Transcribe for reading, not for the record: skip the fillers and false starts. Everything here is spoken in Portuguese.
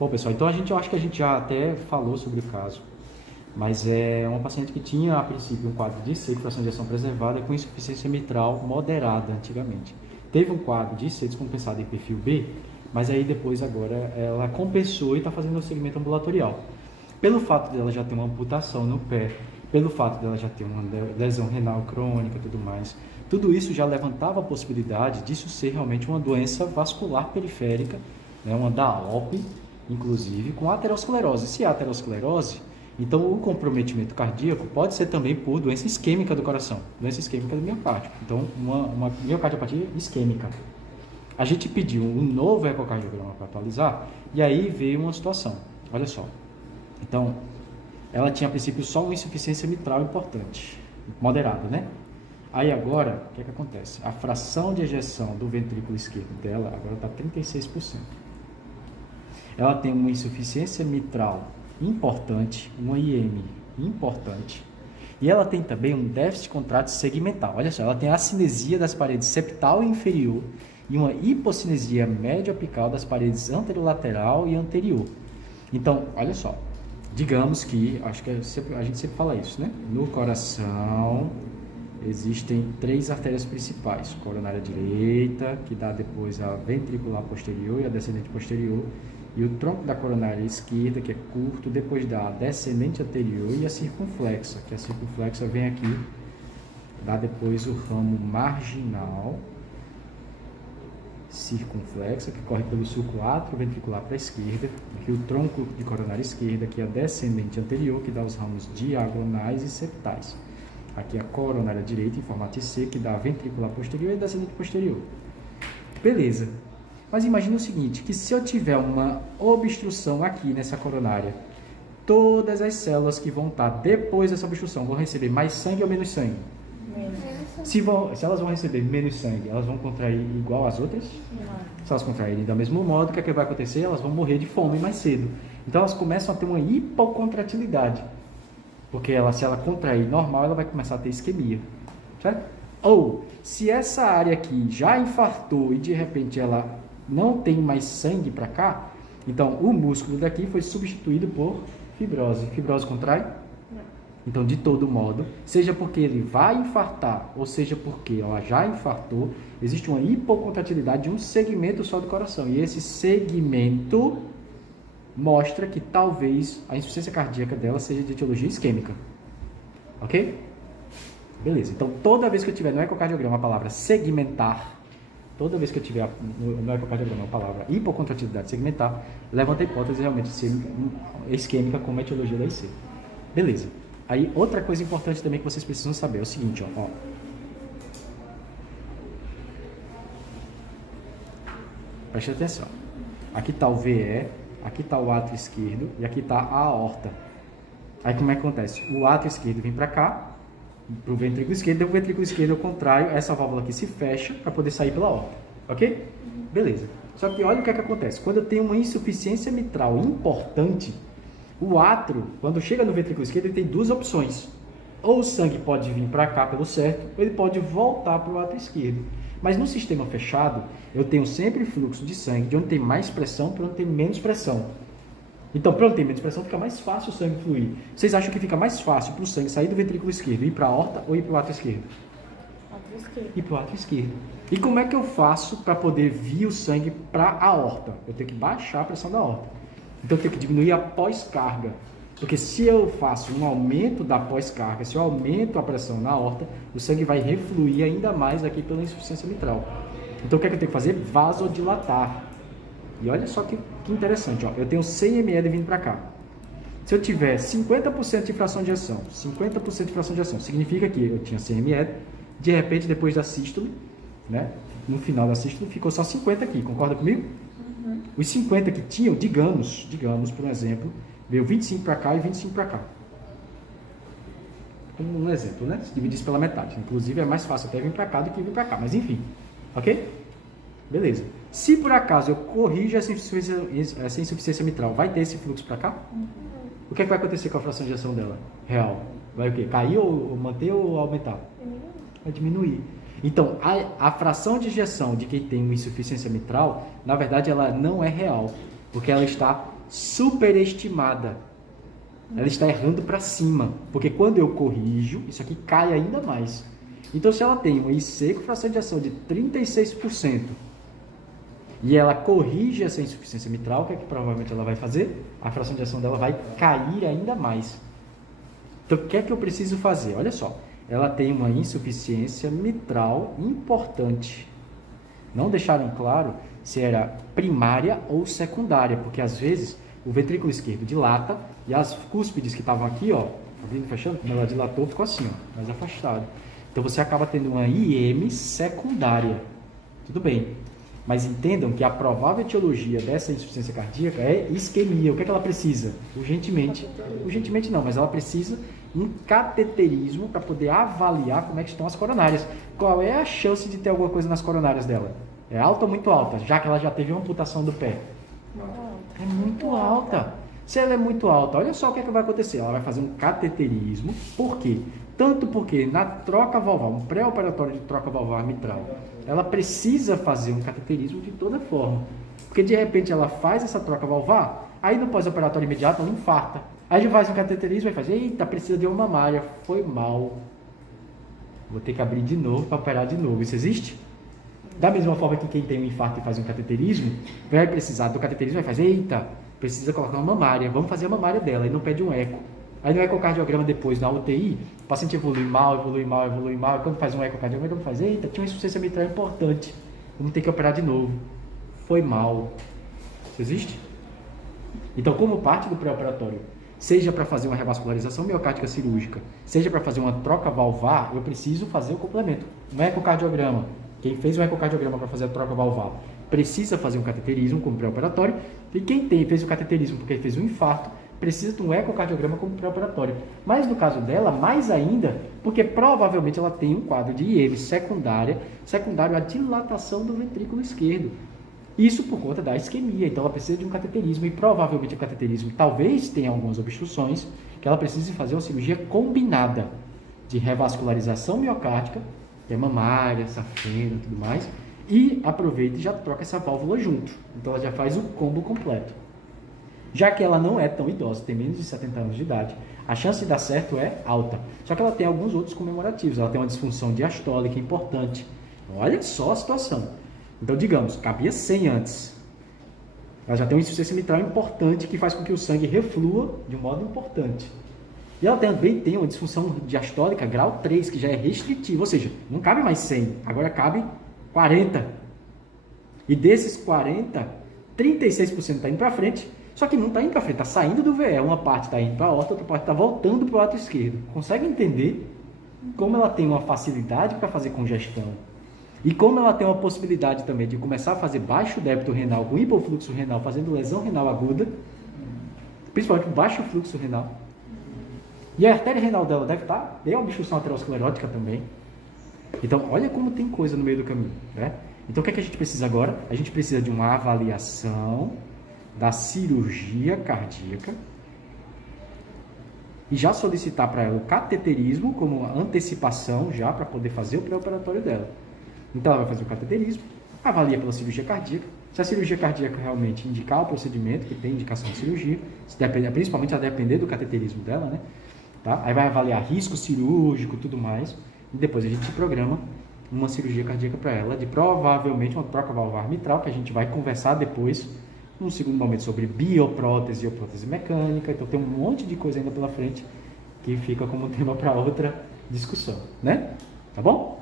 Bom, pessoal, então eu acho que a gente já até falou sobre o caso, mas é uma paciente que tinha, a princípio, um quadro de C, fração de ejeção preservada, com insuficiência mitral moderada antigamente. Teve um quadro de C descompensado em perfil B, mas aí depois, agora, ela compensou e está fazendo o segmento ambulatorial. Pelo fato dela já ter uma amputação no pé, pelo fato dela já ter uma lesão renal crônica e tudo mais, tudo isso já levantava a possibilidade disso ser realmente uma doença vascular periférica, né, uma DAOP, inclusive, com aterosclerose. Se há aterosclerose, então o comprometimento cardíaco pode ser também por doença isquêmica do coração, doença isquêmica do miocárdio. Então, uma miocardiopatia isquêmica. A gente pediu um novo ecocardiograma para atualizar, e aí veio uma situação. Olha só. Então, ela tinha a princípio só uma insuficiência mitral importante, moderada, né? Aí agora, o que acontece? A fração de ejeção do ventrículo esquerdo dela agora está 36%. Ela tem uma insuficiência mitral importante, uma IM importante, e ela tem também um déficit contrátil segmental. Olha só, ela tem acinesia das paredes septal e inferior e uma hipocinesia médio-apical das paredes anterolateral e anterior. Então, olha só, digamos que, acho que a gente sempre fala isso, né? No coração existem 3 artérias principais: coronária direita, que dá depois a ventricular posterior e a descendente posterior, e o tronco da coronária esquerda, que é curto, depois dá a descendente anterior e a circunflexa, que a circunflexa vem aqui, dá depois o ramo marginal circunflexa, que corre pelo sulco atrioventricular para a esquerda, aqui o tronco de coronária esquerda, aqui a descendente anterior, que dá os ramos diagonais e septais. Aqui a coronária direita em formato C, que dá a ventricular posterior e a descendente posterior. Beleza. Mas imagina o seguinte, que se eu tiver uma obstrução aqui nessa coronária, todas as células que vão estar depois dessa obstrução vão receber mais sangue ou menos sangue? Menos. Se elas vão receber menos sangue, elas vão contrair igual às outras? Não. Se elas contraírem do mesmo modo, o que é que vai acontecer? Elas vão morrer de fome mais cedo. Então elas começam a ter uma hipocontratilidade. Porque se ela contrair normal, ela vai começar a ter isquemia. Certo? Ou, se essa área aqui já infartou e de repente ela não tem mais sangue para cá, então o músculo daqui foi substituído por fibrose. Fibrose contrai? Não. Então, de todo modo, seja porque ele vai infartar, ou seja porque ela já infartou, existe uma hipocontratilidade de um segmento só do coração. E esse segmento mostra que talvez a insuficiência cardíaca dela seja de etiologia isquêmica. Ok? Beleza. Então, toda vez que eu tiver no ecocardiograma a palavra segmentar, toda vez que eu tiver no ecocardiograma a palavra hipocontratilidade segmentar, levanta a hipótese realmente de ser isquêmica como a etiologia da IC. Beleza. Aí, outra coisa importante também que vocês precisam saber é o seguinte, ó. Preste atenção. Aqui está o VE, aqui está o átrio esquerdo e aqui está a aorta. Aí como é que acontece? O átrio esquerdo vem para cá, para o ventrículo esquerdo, e o ventrículo esquerdo eu contraio, essa válvula aqui se fecha para poder sair pela aorta. Ok? Beleza. Só que olha o que é que acontece. Quando eu tenho uma insuficiência mitral importante, o átrio, quando chega no ventrículo esquerdo, ele tem 2 opções. Ou o sangue pode vir para cá pelo certo, ou ele pode voltar para o átrio esquerdo. Mas no sistema fechado, eu tenho sempre fluxo de sangue de onde tem mais pressão para onde tem menos pressão. Então, para onde tem menos pressão, fica mais fácil o sangue fluir. Vocês acham que fica mais fácil para o sangue sair do ventrículo esquerdo e ir para a aorta ou ir para o átrio esquerdo? Átrio esquerdo. Ir para o átrio esquerdo. E como é que eu faço para poder vir o sangue para a aorta? Eu tenho que baixar a pressão da aorta. Então, eu tenho que diminuir a pós-carga. Porque se eu faço um aumento da pós-carga, se eu aumento a pressão na aorta, o sangue vai refluir ainda mais aqui pela insuficiência mitral. Então, o que é que eu tenho que fazer? Vasodilatar. E olha só que interessante, ó. Eu tenho 100 ml vindo para cá. Se eu tiver 50% de fração de ejeção, 50% de fração de ejeção, significa que eu tinha 100 ml, de repente, depois da sístole, né? No final da sístole, ficou só 50 aqui. Concorda comigo? Uhum. Os 50 que tinham, digamos, por exemplo, veio 25 para cá e 25 para cá. Como um exemplo, né? Se dividisse pela metade. Inclusive, é mais fácil até vir para cá do que vir para cá. Mas, enfim. Ok? Beleza. Se por acaso eu corrijo essa insuficiência mitral, vai ter esse fluxo para cá? Uhum. O que é que vai acontecer com a fração de ejeção dela? Real. Vai o quê? Cair ou manter ou aumentar? Vai diminuir. Então, a fração de ejeção de quem tem uma insuficiência mitral, na verdade, ela não é real. Porque ela está superestimada. Ela está errando para cima, porque quando eu corrijo, isso aqui cai ainda mais. Então, se ela tem uma IC com fração de ejeção de 36% e ela corrige essa insuficiência mitral, o que é que provavelmente ela vai fazer? A fração de ejeção dela vai cair ainda mais. Então, o que é que eu preciso fazer? Olha só, ela tem uma insuficiência mitral importante. Não deixaram claro se era primária ou secundária, porque às vezes o ventrículo esquerdo dilata e as cúspides que estavam aqui, ó, abrindo e fechando, quando ela dilatou, ficou assim, ó, mais afastado. Então você acaba tendo uma IM secundária. Tudo bem. Mas entendam que a provável etiologia dessa insuficiência cardíaca é isquemia. O que é que ela precisa? Urgentemente. Urgentemente não, mas ela precisa um cateterismo para poder avaliar como é que estão as coronárias. Qual é a chance de ter alguma coisa nas coronárias dela? É alta ou muito alta? Já que ela já teve uma amputação do pé. É muito alta. Se ela é muito alta, olha só o que é que vai acontecer. Ela vai fazer um cateterismo. Por quê? Tanto porque na troca valvar, um pré-operatório de troca valvar mitral, ela precisa fazer um cateterismo de toda forma. Porque de repente ela faz essa troca valvar, aí no pós-operatório imediato ela infarta. Aí já faz um cateterismo e faz, eita, precisa de uma mamária, foi mal. Vou ter que abrir de novo para operar de novo. Isso existe? Da mesma forma que quem tem um infarto e faz um cateterismo, vai precisar do cateterismo e vai fazer, eita, precisa colocar uma mamária, vamos fazer a mamária dela, e não pede um eco. Aí no ecocardiograma depois, na UTI, o paciente evolui mal, e quando faz um ecocardiograma, faz, eita, tinha uma insuficiência mitral importante, vamos ter que operar de novo. Foi mal. Isso existe? Então, como parte do pré-operatório, seja para fazer uma revascularização miocárdica cirúrgica, seja para fazer uma troca valvar, eu preciso fazer o complemento. Um ecocardiograma. Quem fez um ecocardiograma para fazer a troca valvar precisa fazer um cateterismo como pré-operatório, e quem fez o cateterismo porque fez um infarto precisa de um ecocardiograma como pré-operatório. Mas no caso dela, mais ainda, porque provavelmente ela tem um quadro de IEM secundário à dilatação do ventrículo esquerdo. Isso por conta da isquemia, então ela precisa de um cateterismo, e provavelmente o cateterismo talvez tenha algumas obstruções, que ela precise fazer uma cirurgia combinada de revascularização miocárdica, que é mamária, safena e tudo mais, e aproveita e já troca essa válvula junto. Então ela já faz o combo completo. Já que ela não é tão idosa, tem menos de 70 anos de idade, a chance de dar certo é alta. Só que ela tem alguns outros comemorativos. Ela tem uma disfunção diastólica importante. Olha só a situação. Então, digamos, cabia 100 antes. Ela já tem uma insuficiência mitral importante que faz com que o sangue reflua de um modo importante. E ela também tem uma disfunção diastólica grau 3, que já é restritiva, ou seja, não cabe mais 100, agora cabe 40. E desses 40, 36% está indo para frente, só que não está indo para frente, está saindo do VE. Uma parte está indo para a aorta, outra parte está voltando para o ato esquerdo. Consegue entender como ela tem uma facilidade para fazer congestão? E como ela tem uma possibilidade também de começar a fazer baixo débito renal com hipofluxo renal, fazendo lesão renal aguda, principalmente com baixo fluxo renal. E a artéria renal dela deve estar, tem uma obstrução aterosclerótica também. Então, olha como tem coisa no meio do caminho, né? Então, o que é que a gente precisa agora? A gente precisa de uma avaliação da cirurgia cardíaca e já solicitar para ela o cateterismo como antecipação já para poder fazer o pré-operatório dela. Então, ela vai fazer o cateterismo, avalia pela cirurgia cardíaca. Se a cirurgia cardíaca realmente indicar o procedimento, que tem indicação de cirurgia, principalmente a depender do cateterismo dela, né? Tá? Aí vai avaliar risco cirúrgico e tudo mais. E depois a gente programa uma cirurgia cardíaca para ela, de provavelmente uma troca valvar mitral, que a gente vai conversar depois, num segundo momento, sobre bioprótese ou prótese mecânica. Então tem um monte de coisa ainda pela frente que fica como tema para outra discussão, né? Tá bom?